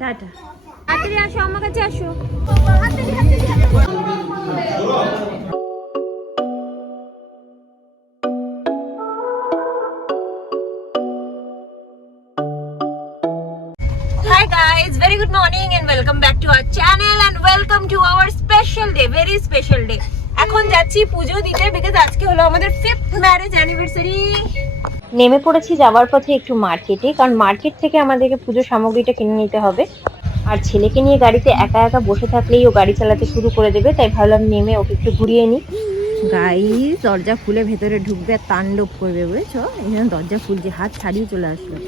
Tata. তাড়াতাড়ি আসো, আমার কাছে আসো। Hi guys, very good morning and welcome back to our channel and welcome to our special day, very special day. এখন যাচ্ছি পুজো দিতে বিকজ আজকে হলো আমাদের 5th ম্যারেজ অ্যানিভার্সারি। নেমে পড়েছি যাওয়ার পথে একটু মার্কেটে, কারণ মার্কেট থেকে আমাদেরকে পুজো সামগ্রীটা কিনে নিতে হবে। আর ছেলেকে নিয়ে গাড়িতে একা একা বসে থাকলেই ও গাড়ি চালাতে শুরু করে দেবে, তাই ভাবলাম নেমে ওকে একটু ঘুরিয়ে নিই। গাইস, দরজা খুলে ভেতরে ঢুকবে আর তাণ্ডব করবে, বুঝেছো? এখানে দরজা খুলছে, হাত ছাড়িয়ে চলে আসলো।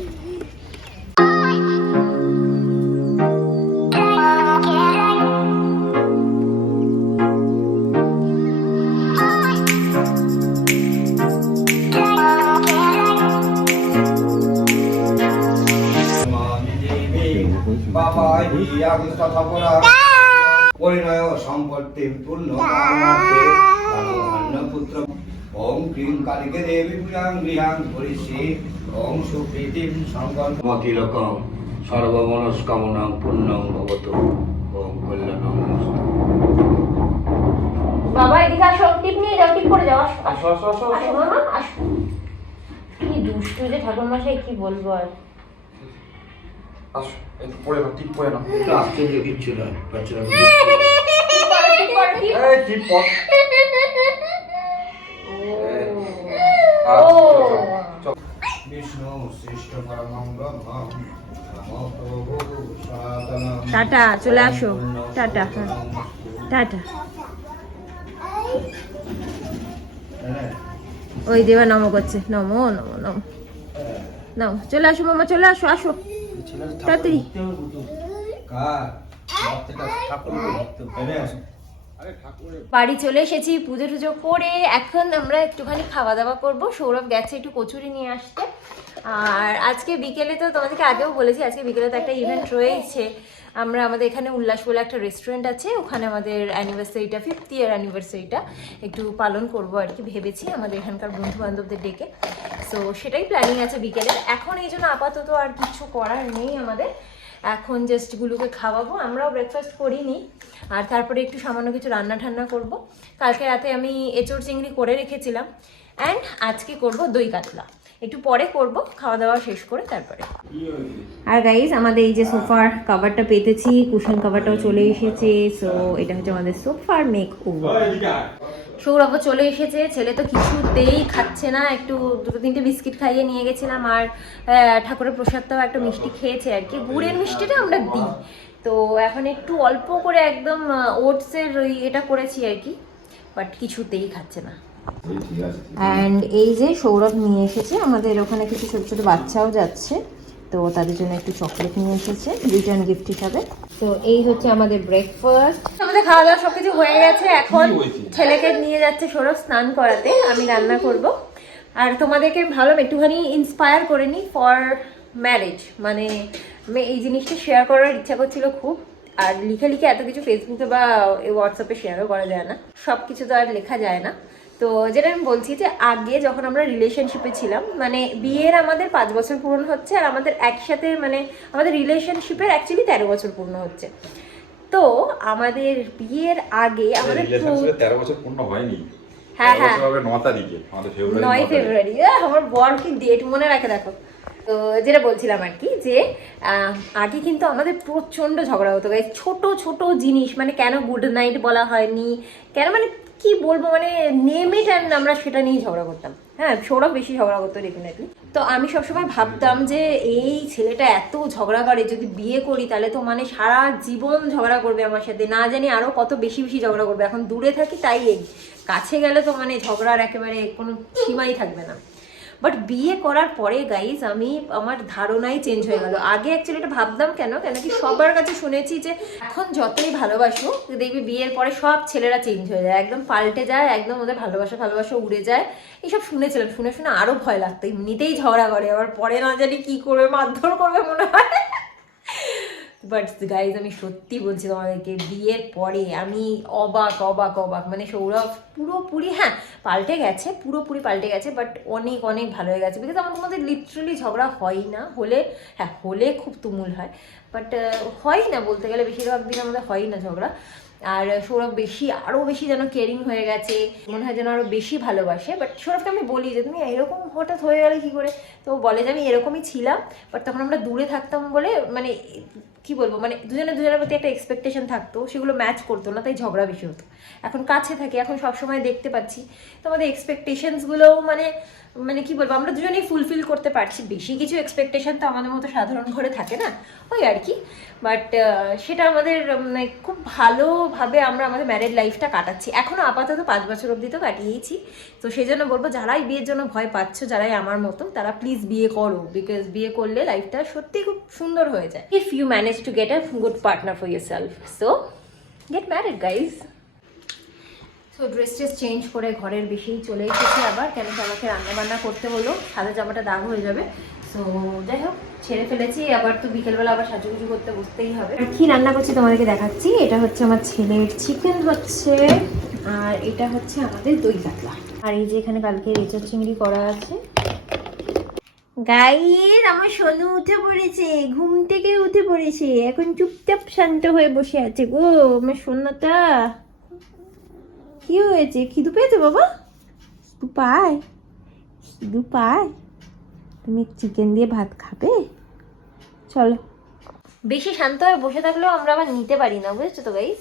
পরিণয় সম্পত্তি পূর্ণ পুত্র ওম ক্রিং কালিকে দেবী পূজাং গৃহাং পরিষি ওম সুপ্রীতিম সংকল্পতিলকম সর্বমনস্কামনাং পূর্ণং ভবতু ওম কল্যাণং। বাবা এদিকে আসো, টিপ নিয়ে যাও, টিপ করে যাও। আসো আসো আসো আসো মামা, আসো। কি দুষ্টু যে ঠাকুর মশাই, কি বলবো আর। আসো, একটু পরে না, টিপ পরে না। এটা আশ্চর্য কিচ্ছু নয়, বাচ্চারা এই টিপ পর। বিষ্ণু শ্রেষ্ঠ পরমং ব্রহ্ম নমো প্রভু সনাতনম। টাটা, চলে আসো। টাটা, হ্যাঁ টাটা। ওই দেবা নমো করছে, নমো নমো নমো নমো। চলে আসো মামা, চলে আসো, আসো তাড়াতাড়ি। বাড়ি চলে এসেছি পুজো টুজো করে। এখন আমরা একটুখানি খাওয়া দাওয়া করবো। সৌরভ গেছে একটু কচুরি নিয়ে আসতে। আর আজকে বিকেলে তো তোমাদেরকে আগেও বলেছি, আজকে বিকেলে তো একটা ইভেন্ট রয়েছে। আমরা আমাদের এখানে উল্লাস বলে একটা রেস্টুরেন্ট আছে, ওখানে আমাদের অ্যানিভার্সারিটা 5th ইয়ার অ্যানিভার্সারিটা একটু পালন করবো আর কি ভেবেছি, আমাদের এখানকার বন্ধু বান্ধবদের ডেকে। সো সেটাই প্ল্যানিং আছে বিকেলে। এখন এই জন্য আপাতত আর কিছু করার নেই আমাদের, এখন জাস্ট গুলোকে খাওয়াবো। আমরাও ব্রেকফাস্ট করিনি, আর তারপরে একটু সামান্য কিছু রান্না ঠান্না করব। কালকে রাতে আমি এঁচোড় চিংড়ি করে রেখেছিলাম, অ্যান্ড আজকে করব দই কাতলা, একটু পরে করব খাওয়া দাওয়া শেষ করে তারপরে। আর গাইজ, আমাদের এই যে সোফার কভারটা পেতেছি, কুশন কভারটাও চলে এসেছে। সো এটা হচ্ছে আমাদের সোফার মেক ওভার। সৌরভও চলে এসেছে। ছেলে তো কিছুতেই খাচ্ছে না, একটু দুটো তিনটে বিস্কিট খাইয়ে নিয়ে গেছিলাম, আর ঠাকুরের প্রসাদটাও একটা মিষ্টি খেয়েছে আর কি, গুড়ের মিষ্টিটা আমরা দিই। তো এখন একটু অল্প করে একদম ওটসের এটা করেছি আর কি, বাট কিছুতেই খাচ্ছে না। অ্যান্ড এই যে সৌরভ নিয়ে এসেছে, আমাদের ওখানে কিছু ছোট ছোট বাচ্চাও যাচ্ছে, তো তাদের জন্য একটু চকলেট নিয়ে এসেছে রিটার্ন গিফট হিসাবে। তো এই হচ্ছে আমাদের ব্রেকফাস্ট। আমাদের খাওয়া দাওয়া সবকিছু হয়ে গেছে। এখন ছেলেকে নিয়ে যাচ্ছে সৌরভ স্নান করাতে, আমি রান্না করব। আর তোমাদেরকে ভাবলাম একটুখানি ইন্সপায়ার করে নিই ফর ম্যারেজ, মানে এই জিনিসটা শেয়ার করার ইচ্ছা করছিল খুব। আর লিখে লিখে এত কিছু ফেসবুকে বা হোয়াটসঅ্যাপে শেয়ারও করা যায় না, সব কিছু তো আর লেখা যায় না। তো যেটা আমি বলছি যে আগে যখন আমরা রিলেশনশিপে ছিলাম, মানে বিয়ের আমাদের 5 বছর পূরণ হচ্ছে, আর আমাদের একসাথে মানে আমাদের রিলেশনশিপের অ্যাকচুয়ালি 13 বছর পূর্ণ হচ্ছে। তো আমাদের বিয়ের আগে আমাদের 13 বছর পূর্ণ হয়নি। হ্যাঁ হ্যাঁ, 9 তারিখে, 9 ফেব্রুয়ারি। আমার বর কি ডেট মনে রাখে দেখো। তো যেটা বলছিলাম আর কি, যে আগে কিন্তু আমাদের প্রচণ্ড ঝগড়া হতো গাইস, ছোট ছোট জিনিস, মানে কেন গুড নাইট বলা হয়নি, কেন, মানে কি বলবো, মানে নেম ইট অ্যান্ড আমরা সেটা নিয়েই ঝগড়া করতাম। হ্যাঁ, সৌরভ বেশি ঝগড়া করতো ডেফিনেটলি। তো আমি সবসময় ভাবতাম যে এই ছেলেটা এত ঝগড়া করে, যদি বিয়ে করি তাহলে তো মানে সারা জীবন ঝগড়া করবে আমার সাথে, না জানি আরও কত বেশি বেশি ঝগড়া করবে। এখন দূরে থাকি তাই, এই কাছে গেলে তো মানে ঝগড়ার একেবারে কোনো সীমাই থাকবে না। বাট বিয়ে করার পরে গাইজ আমার ধারণাই চেঞ্জ হয়ে গেল। আগে অ্যাকচুয়ালি এটা ভাবতাম কেন কি সবার কাছে শুনেছি যে এখন যতই ভালোবাসো দেখবি বিয়ের পরে সব ছেলেরা চেঞ্জ হয়ে যায়, একদম পাল্টে যায়, একদম ওদের ভালোবাসা উড়ে যায়। এইসব শুনেছিলাম, শুনে শুনে আরো ভয় লাগতো, এমনিতেই ঝগড়া করে, আবার পরে না জানি কি করবে, মারধর করবে মনে হয়। বাট গাইজ আমি সত্যি বলছি তোমাদেরকে, বিয়ের পরে আমি অবাক অবাক অবাক। মানে সৌরভ পুরোপুরি, হ্যাঁ পাল্টে গেছে, পুরোপুরি পাল্টে গেছে, বাট অনেক অনেক ভালো হয়ে গেছে। বিকজ আমাদের মধ্যে লিটারালি ঝগড়া হয় না, হলে হ্যাঁ হলে খুব তুমুল হয়, বাট হয় না বলতে গেলে, বেশিরভাগ দিন আমাদের হয় না ঝগড়া। আর সৌরভ আরও বেশি যেন কেয়ারিং হয়ে গেছে, মনে হয় যেন আরও বেশি ভালোবাসে। বাট সৌরভকে আমি বলি যে তুমি এরকম হঠাৎ হয়ে গেলে কী করে, তো বলে যে আমি এরকমই ছিলাম, বাট তখন আমরা দূরে থাকতাম বলে, মানে কি বলবো, মানে দুজনের প্রতি একটা এক্সপেকটেশন থাকতো, সেগুলো ম্যাচ করতো না, তাই ঝগড়া বেশি হতো। এখন কাছে থাকি, এখন সবসময় দেখতে পাচ্ছি, তো আমাদের এক্সপেকটেশনসগুলোও মানে কি বলবো, আমরা দুজনেই ফুলফিল করতে পারছি। বেশি কিছু এক্সপেকটেশন তো আমাদের মতো সাধারণ ঘরে থাকে না, ওই আর কি। বাট সেটা আমাদের মানে খুব ভালোভাবে আমরা আমাদের ম্যারেড লাইফটা কাটাচ্ছি। এখনও আপাতত 5 বছর অবধি তো কাটিয়েইছি। তো সেই জন্য বলবো, যারাই বিয়ের জন্য ভয় পাচ্ছ, যারাই আমার মতো, তারা প্লিজ বিয়ে করো, বিকজ বিয়ে করলে লাইফটা সত্যি খুব সুন্দর হয়ে যায়। If you manage to get a good partner for yourself, so get married guys. So dress change করে ঘরের বেশিই চলে এসেছি আবার, কেন কি আমাকে রান্নাবান্না করতে হলো, সাদা জামাটা দাগ হয়ে যাবে। সো যাই হোক, ছেড়ে ফেলেছি, আবার তো বিকেলবেলা আবার সাজুগুজু করতে বসতেই হবে। আর কি রান্না করছি তোমাদেরকে দেখাচ্ছি। এটা হচ্ছে আমার ছেলের চিকেন হচ্ছে, আর এটা হচ্ছে আমাদের দই কাতলা। আর এই যে এখানে কালকে এঁচড় চিংড়ি করা আছে। গাইস, আমার সোনু উঠে পড়েছে, ঘুম থেকে উঠে পড়েছে, এখন চুপচাপ শান্ত হয়ে বসে আছে গো আমার সোনাটা। কি হয়েছে, খিদু পেয়েছে বাবা? খিদু পায়, তুমি চিকেন দিয়ে ভাত খাবে? চলো। বেশি শান্ত হয়ে বসে থাকলেও আমরা আবার নিতে পারি না, বুঝেছো তো গাইস,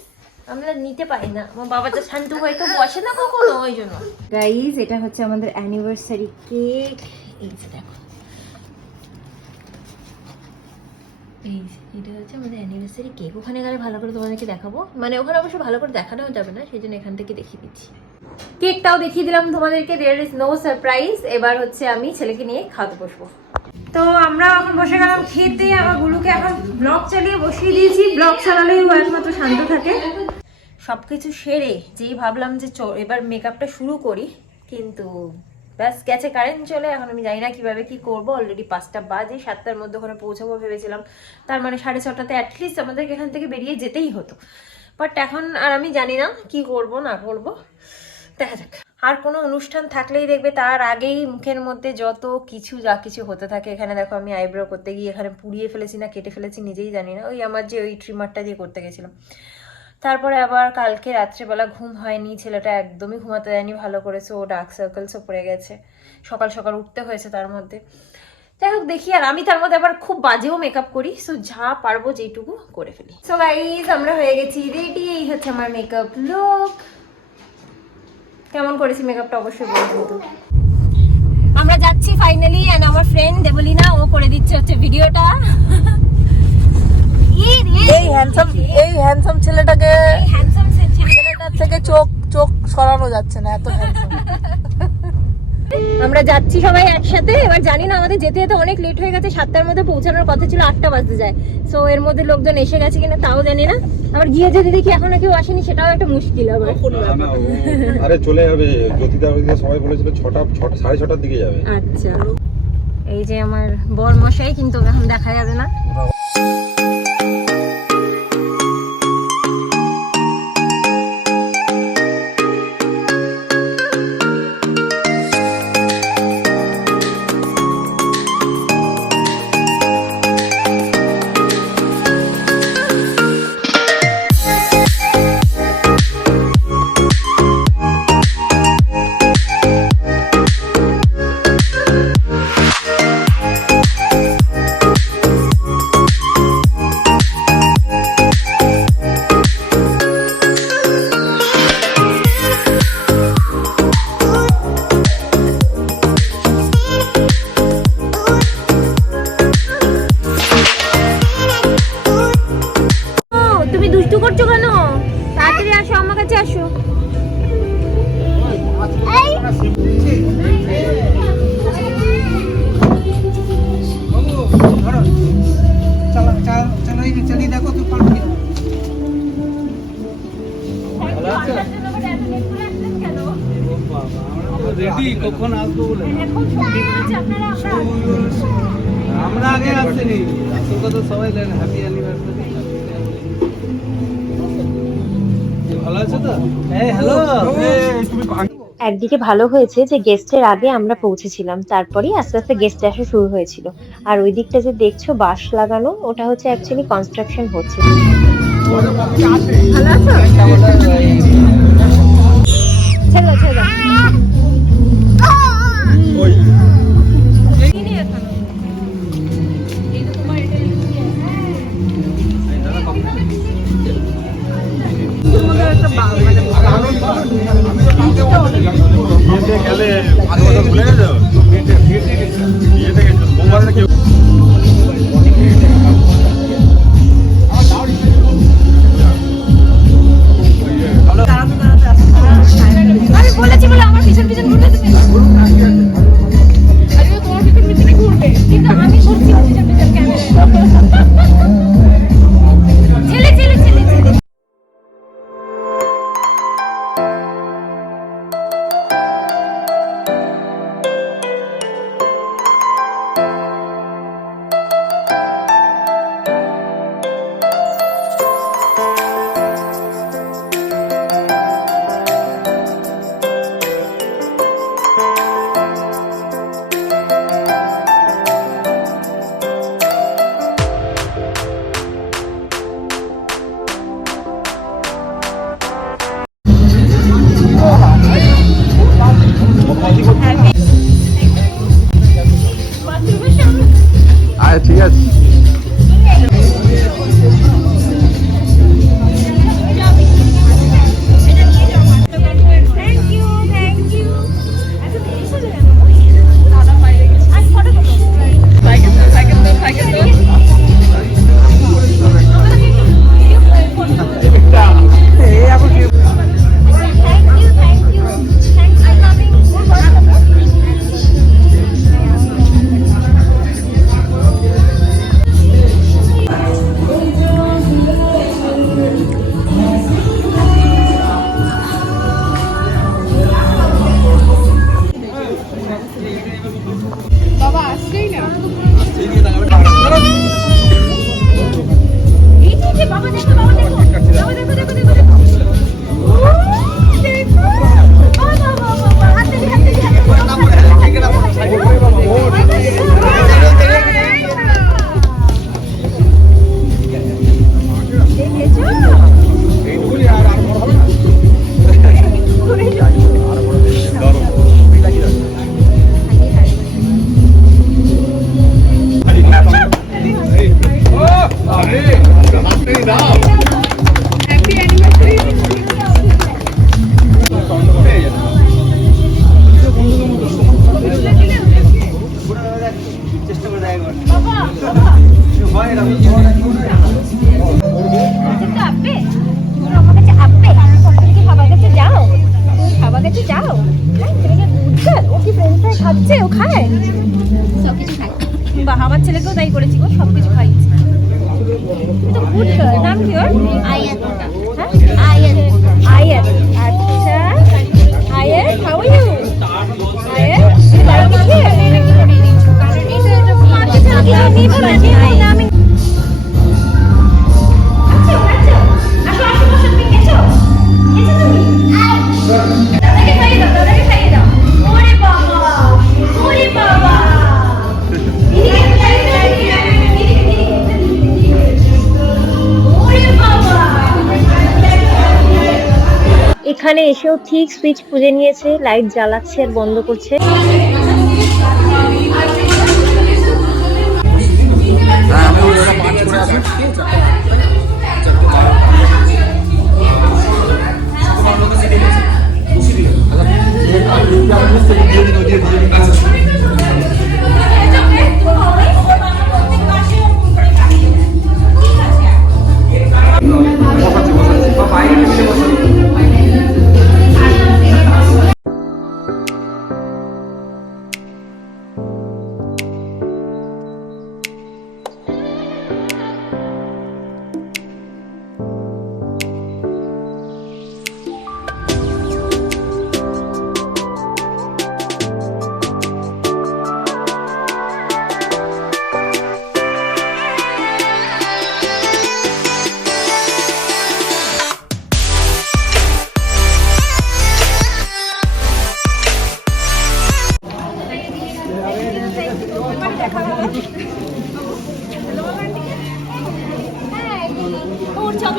আমরা নিতে পারি না। আমার বাবা তো শান্ত হয়ে তো বসে না কখনো, ওই জন্য। গাইস, এটা হচ্ছে আমাদের অ্যানিভার্সারি কেক। এই যে দেখো, এটা হচ্ছে আমাদের অ্যানিভার্সারি কেক। ওখানে গেলে ভালো করে তোমাদেরকে দেখাবো, মানে ওখানে অবশ্য ভালো করে দেখানোও যাবে না, সেই জন্য এখান থেকে দেখিয়ে দিচ্ছি। কেকটাও দেখিয়ে দিলাম তোমাদেরকে, দেয়ার ইজ নো সারপ্রাইজ। এবার হচ্ছে আমি ছেলেকে নিয়ে খাওয়াতে বসবো। তো আমরা এখন বসে গেলাম খেতে। আমার গুলুকে এখন ব্লগ চালিয়ে বসিয়ে দিয়েছি, ব্লগ চালালেই ও একমাত্র শান্ত থাকে। সবকিছু সেরে যেই ভাবলাম যে এবার মেকআপটা শুরু করি, কিন্তু ব্যাস গেছে কারেন্ট চলে। এখন আমি জানি না কিভাবে কি করবো। অলরেডি 5টা বাজে, 7টার মধ্যে ওখানে পৌঁছাবো ভেবেছিলাম, তার মানে 6:30টাতে অ্যাটলিস্ট আমাদেরকে এখান থেকে বেরিয়ে যেতেই হতো। বাট এখন আর আমি জানি না কি করব না করব, দেখা যাক। আর কোনো অনুষ্ঠান থাকলেই দেখবে তার আগেই মুখের মধ্যে যত কিছু যা কিছু হতে থাকে। এখানে দেখো আমি আইব্রো করতে গিয়ে এখানে পুড়িয়ে ফেলেছি না কেটে ফেলেছি নিজেই জানি না, ওই আমার যে ওই ট্রিমারটা দিয়ে করতে গেছিলাম। তারপরে আবার কালকে রাত্রেবেলা ঘুম হয়নি, ছেলেটা একদমই ঘুমাতে দেয়নি ভালো করেছে, ও ডার্ক সার্কেলসও পড়ে গেছে, সকাল সকাল উঠতে হয়েছে তার মধ্যে। যাই হোক দেখি। আর আমি তার মধ্যে আবার খুব বাজেও মেকআপ করি, সো যা পারবো যেটুকু করে ফেলি। সো গাইজ, আমরা হয়ে গেছি রেডি। এই হচ্ছে আমার মেকআপ লুক। কেমন করেছি মেকআপটা অবশ্যই বলবো। কিন্তু আমরা যাচ্ছি ফাইনালি, এন্ড আমার ফ্রেন্ড দেবলিনা ও করে দিচ্ছে হচ্ছে ভিডিওটা। এই হ্যান্ডসাম ছেলেটাকে, ছেলেটার থেকে চোখ সরানো যাচ্ছে না, এত হ্যান্ডসাম। আমরা যাচ্ছি সবাই একসাথে। এবার জানি না, আমাদের যেতে যেতে অনেক লেট হয়ে গেছে, 7টার মধ্যে পৌঁছানোর কথা ছিল, 8টা বাজতে যায়। সো এর মধ্যে লোকজন এসে গেছে কিনা তাও জানি না। আবার গিয়ে যদি দেখি এখনো কেউ আসেনি, সেটাও একটা মুশকিল আবার। আরে চলে যাবে, জ্যোতিদা সবাই বলেছিল 6:30টার দিকে যাবে। আচ্ছা, এই যে আমার বর মশাই, কিন্তু এখন দেখা যাবে না। করছো কেন? তাড়াতাড়ি আসো, আমার কাছে আসো। রেডি কখন আসবো বলে আমরা আগে আসছিনি, আসল কথা সবাই জানে। Happy anniversary. ভালো আছো তো? এই হ্যালো। একদিকে ভালো হয়েছে যে গেস্টের আগে আমরা পৌঁছেছিলাম, তারপরেই আস্তে আস্তে গেস্ট আসা শুরু হয়েছিল। আর ওই দিকটা যে দেখছো বাঁশ লাগানো, ওটা হচ্ছে অ্যাকচুয়ালি কনস্ট্রাকশন হচ্ছে। ছেড়ে দাও, ছেড়ে দাও। বিয়েতে গেলে আগে কথা ভুলে গেছো? বিয়েতে গেছো মোবাইলে কেউ আমি বলেছি বলে আমার পিছন পিছন ঘুরবে তুমি। আরে তোমার পিছন পিছন ঘুরবে, কিন্তু আমি ঘুরছি ওর পিছন পিছন ক্যামেরায়। ছেলে ছেলে ছেলে ছেলে। আয় ঠিক আছে। Thank you thank you. আচ্ছা দেরি হয়ে গেল। দাদা বাইরে গেছে। আজ ফটো তোলো। সাইকেল তো সাইকেল তো সাইকেল তো। Thank you thank you thanks for coming. এই যে বাবা দেখো, বাবা দেখো, বাবা দেখো দেখো দেখো দেখো। ও দেখো, বাবা বাবা হাতে দি হাতে দি হাতে দেখেছো? এইটুকুনি আর আর বড় হবে না। চেষ্টা করে দেখা কর। বাবা বাবা হয় এরকম। কিন্তু আপে তুমি আমার কাছে আপে তুমি কি বাবার কাছে যাও? তুমি বাবার কাছে যাও? হ্যাঁ তুমি কি বুঝছো? ও কি ফ্রেঞ্চ ফ্রাই খাচ্ছে? ও খায় সব কিছু খায়। বাহ, আমার ছেলেকেও তাই করেছি, ও সব কিছু খাইছে। তো গুড গার্ল। নাম কি ওর? আয়াত। হ্যাঁ আয়াত। আয়াত। আচ্ছা আয়াত, হাউ আর ইউ? আয়াত ইউ লাইক ইট হিয়ার? কারণ এটা এটা মাকে ছাড়া নিব না, নিব না আমি। আচ্ছা আচ্ছা আসো আসো বসো। তুমি খেছো? খেছো তুমি? দাদাকে খাইয়ে দাও, দাদাকে খাইয়ে দাও। ওরে বাবা, ওরে বাবা। দিদিকে খাইয়ে দাও, দিদিকে। ওরে বাবা। এখানে এসেও ঠিক সুইচ খুঁজে নিয়েছে, লাইট জ্বালাচ্ছে আর বন্ধ করছে। আমি ওটা পাঁচ করে আসি।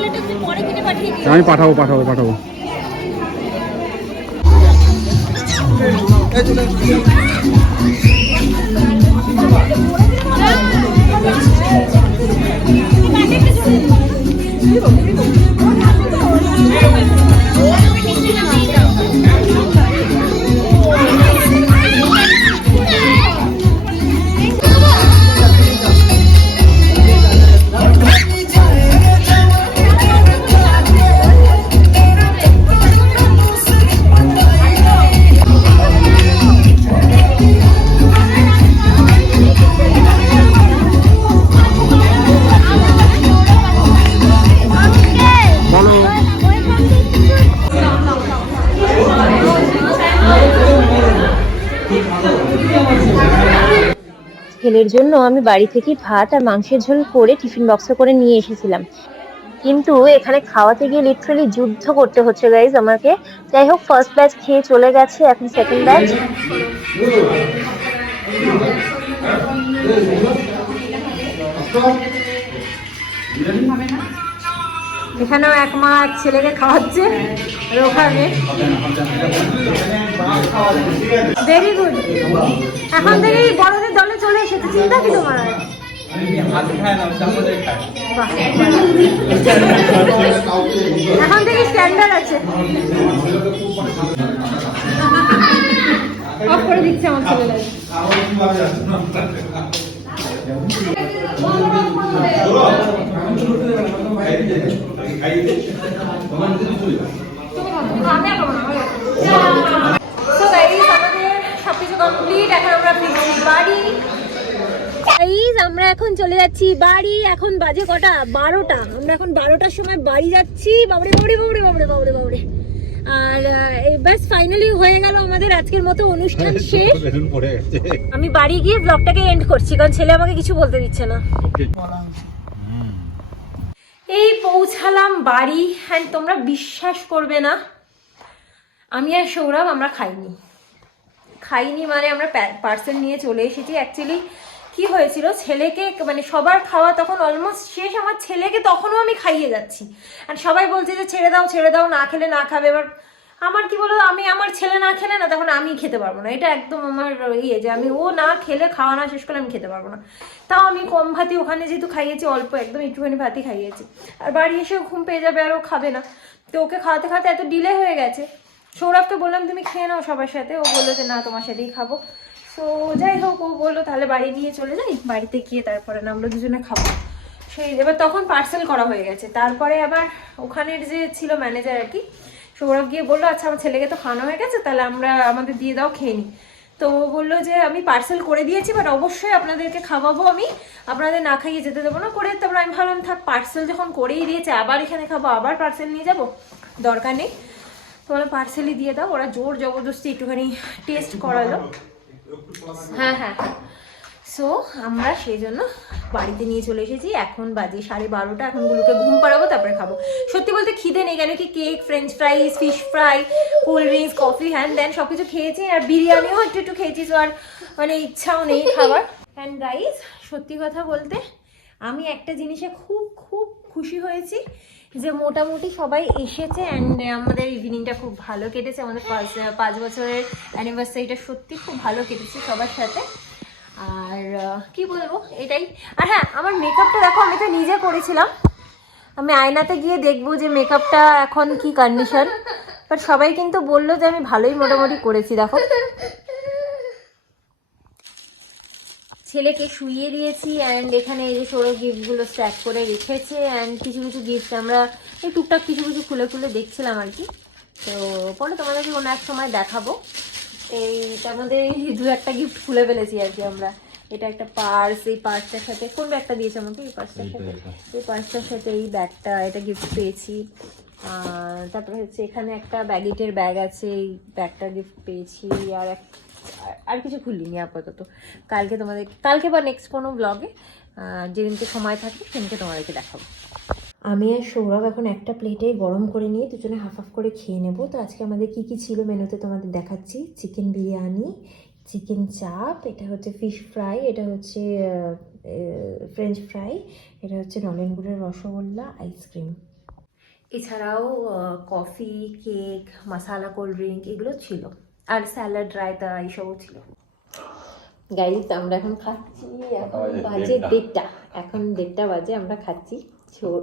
মশলাটা তুমি পরে কিনে পাঠিয়ে দিও। আমি পাঠাবো ছেলের জন্য আমি বাড়ি থেকে ভাত আর মাংসের ঝোল করে টিফিন বক্সে করে নিয়ে এসেছিলাম, কিন্তু এখানে খাওয়াতে গিয়ে লিটারালি যুদ্ধ করতে হচ্ছে গাইজ আমাকে। যাই হোক, ফার্স্ট ব্যাচ খেয়ে চলে গেছে, এখন সেকেন্ড ব্যাচ। এখানেও এক মা এক ছেলেকে খাওয়াচ্ছে, আর ওখানে ভেরি গুড। এখন থেকেই বড়দের দলে চলে এসেছে, চিন্তা কি তোমার? বাহ। এখন থেকে স্ট্যান্ডার্ড আছে। অফ করে দিচ্ছে আমার ছেলে। সবকিছু কমপ্লিট, এখন আমরা ফিরছি বাড়ি। আমরা এখন চলে যাচ্ছি বাড়ি। এখন বাজে কটা? 12টা। আমরা এখন 12টার সময় বাড়ি যাচ্ছি। বাবরে বাবরে বাবরে বাবরে বাবরে বাবরে। আর বাস ফাইনালি হয়ে গেল আমাদের আজকের মতো অনুষ্ঠান শেষ। আমি বাড়ি গিয়ে ব্লগটাকে এন্ড করছি, কারণ ছেলে আমাকে কিছু বলতে দিচ্ছে না। এই পৌঁছালাম বাড়ি, অ্যান্ড তোমরা বিশ্বাস করবে না, আমি আর সৌরভ আমরা খাইনি মানে আমরা পার্সেল নিয়ে চলে এসেছি। অ্যাকচুয়ালি কি হয়েছিল, ছেলেকে মানে সবার খাওয়া তখন অলমোস্ট শেষ, আমার ছেলেকে তখনও আমি খাইয়ে যাচ্ছি, আর সবাই বলছে যে ছেড়ে দাও, না খেলে না খাবে। এবার আমার কি বলো, আমার ছেলে না খেলে না তখন আমি খেতে পারবো না, এটা একদম আমার ইয়ে যে আমি ও না খেলে খাওয়া না শেষ করলে আমি খেতে পারবো না। তাও আমি কম ভাতই ওখানে যেহেতু খাইয়েছি, অল্প একদম একটুখানি ভাতই খাইয়েছি, আর বাড়ি এসেও ঘুম পেয়ে যাবে আর ও খাবে না। তো ওকে খাওয়াতে খাওয়াতে এত ডিলে হয়ে গেছে। সৌরভকে বললাম তুমি খেয়ে নাও সবার সাথে, ও বললো যে না তোমার সাথেই খাবো। তো যাই হোক, ও বললো তাহলে বাড়ি নিয়ে চলে যাই, বাড়িতে গিয়ে তারপরে না আমরা দুজনে খাবো। সেই এবার তখন পার্সেল করা হয়ে গেছে। তারপরে আবার ওখানের যে ছিল ম্যানেজার আর কি, সৌরভ গিয়ে বললো আচ্ছা আমার ছেলেকে তো খাওয়ানো হয়ে গেছে, তাহলে আমাদের দিয়ে দাও, খেয়ে নিই। তো ও বললো যে আমি পার্সেল করে দিয়েছি, বাট অবশ্যই আপনাদেরকে খাওয়াবো, আমি আপনাদের না খাইয়ে যেতে দেবো না। করে তারপর আমি ভাবলাম থাক, পার্সেল যখন করেই দিয়েছে আবার এখানে খাবো, আবার পার্সেল নিয়ে যাবো, দরকার নেই। তো ওরা পার্সেলই দিয়ে দাও। ওরা জোর জবরদস্তি একটুখানি টেস্ট করালো। হ্যাঁ। সো আমরা সেই জন্য বাড়িতে নিয়ে চলে এসেছি। এখন বাজে 12:30। এখন গুলোকে ঘুম পাড়াবো, তারপরে খাবো। সত্যি বলতে খিদে নেই, কেন কি cake, french fries, fish fry, cold drinks, coffee, and then সব কিছু খেয়েছি, আর বিরিয়ানিও একটু খেয়েছি। সো আর মানে ইচ্ছাও নেই খাবার। অ্যান্ড গাইজ, সত্যি কথা বলতে আমি একটা জিনিসে খুব খুব খুশি হয়েছি, যে মোটামুটি সবাই এসেছে, অ্যান্ড আমাদের ইভিনিংটা খুব ভালো কেটেছে। আমাদের 5 বছরের অ্যানিভার্সারিটা সত্যি খুব ভালো কেটেছে সবার সাথে। আর কি বলবো, এটাই। আর হ্যাঁ, আমার মেকআপটা দেখো, আমি তো নিজে করেছিলাম। আমি আয়নাতে গিয়ে দেখবো যে মেকআপটা এখন কি কন্ডিশন, বাট সবাই কিন্তু বললো যে আমি ভালোই মোটামুটি করেছি। দেখো, ছেলেকে শুইয়ে দিয়েছি, অ্যান্ড এখানে এই যে সৌরভ গিফটগুলো স্ট্যাক করে রেখেছে, অ্যান্ড কিছু গিফট আমরা এই টুকটাক কিছু খুলে দেখছিলাম আর কি। তো পরে তোমাদেরকে কোনো এক সময় দেখাবো। তার মধ্যে এই 2-1টা গিফট খুলে ফেলেছি আর কি আমরা। এটা একটা পার্স, এই পার্সটার সাথে কোন ব্যাগটা দিয়েছে আমাকে, এই পার্সটার সাথে এই ব্যাগটা, এটা গিফট পেয়েছি। তারপরে হচ্ছে এখানে একটা ব্যাগেটের ব্যাগ আছে, এই ব্যাগটা গিফট পেয়েছি। আর কিছু খুলিনি আপাতত। কালকে বা নেক্সট কোনো ব্লগে যেদিনকে সময় থাকবে সেদিনকে তোমাদেরকে দেখাবো। আমি আর সৌরভ এখন একটা প্লেটে গরম করে নিয়ে দুজনে হাফ করে খেয়ে নেবো। তো আজকে আমাদের কি ছিল মেনুতে তোমাদের দেখাচ্ছি। চিকেন বিরিয়ানি, চিকেন চাপ, এটা হচ্ছে ফিশ ফ্রাই, এটা হচ্ছে ফ্রেঞ্চ ফ্রাই, এটা হচ্ছে নলেন গুড়ের রসগোল্লা, আইসক্রিম। এছাড়াও কফি, কেক, মশালা কোল্ড ড্রিঙ্ক এগুলো ছিল, আর স্যালাড, রায়তা এইসবও ছিল। গাইজ আমরা এখন খাচ্ছি, এখন বাজে 1:30, এখন 1:30 বাজে, আমরা খাচ্ছি।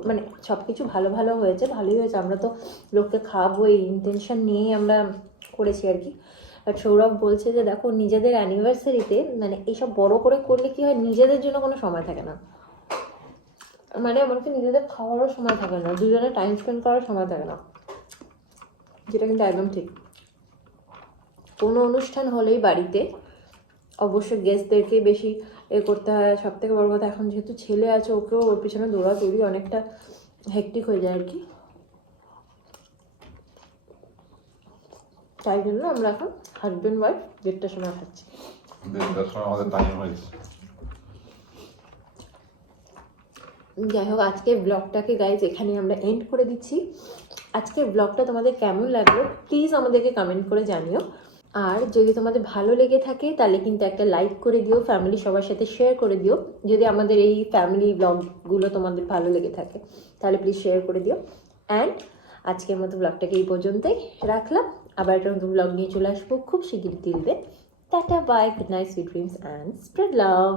মানে সব কিছু ভালো ভালো হয়েছে, ভালোই হয়েছে। আমরা তো লোককে খাওয়াবো এই ইন্টেনশন নিয়েই আমরা করেছি আর কি। বাট সৌরভ বলছে যে দেখো নিজেদের অ্যানিভার্সারিতে মানে এইসব বড় করে করলে কি হয়, নিজেদের জন্য কোনো সময় থাকে না, মানে এমনকি নিজেদের খাওয়ারও সময় থাকে না, দুজনে টাইম স্পেন্ড করার সময় থাকে না, যেটা কিন্তু একদম ঠিক। কোনো অনুষ্ঠান হলেই বাড়িতে অবশ্যই গেস্টদেরকে বেশি করতে হয়। সব থেকে বড় কথা, এখন যেহেতু ছেলে আছে, ওকেও ওর পিছনে দৌড়াদৌড়ি অনেকটা হেক্টিক হয়ে যায় আর কি। তাই জন্য আমরা এখন হাজব্যান্ড ওয়াইফ 1:30টার সময় খাচ্ছি। 1:30টার সময় আমাদের টাইম হয়েছে। যাই হোক, আজকের ব্লগটাকে গাইজ এখানে আমরা এন্ড করে দিচ্ছি। আজকের ব্লগটা তোমাদের কেমন লাগলো প্লিজ আমাদেরকে কমেন্ট করে জানিও। আর যদি তোমাদের ভালো লেগে থাকে তাহলে কিন্তু একটা লাইক করে দিও, ফ্যামিলি সবার সাথে শেয়ার করে দিও। যদি আমাদের এই ফ্যামিলি ব্লগগুলো তোমাদের ভালো লেগে থাকে তাহলে প্লিজ শেয়ার করে দিও। অ্যান্ড আজকের মতো ব্লগটাকে এই পর্যন্তই রাখলাম। আবার একটা নতুন ব্লগ নিয়ে চলে আসবো খুব শিগগিরই। দিলবে tata, bye, good night, sweet dreams and spread love.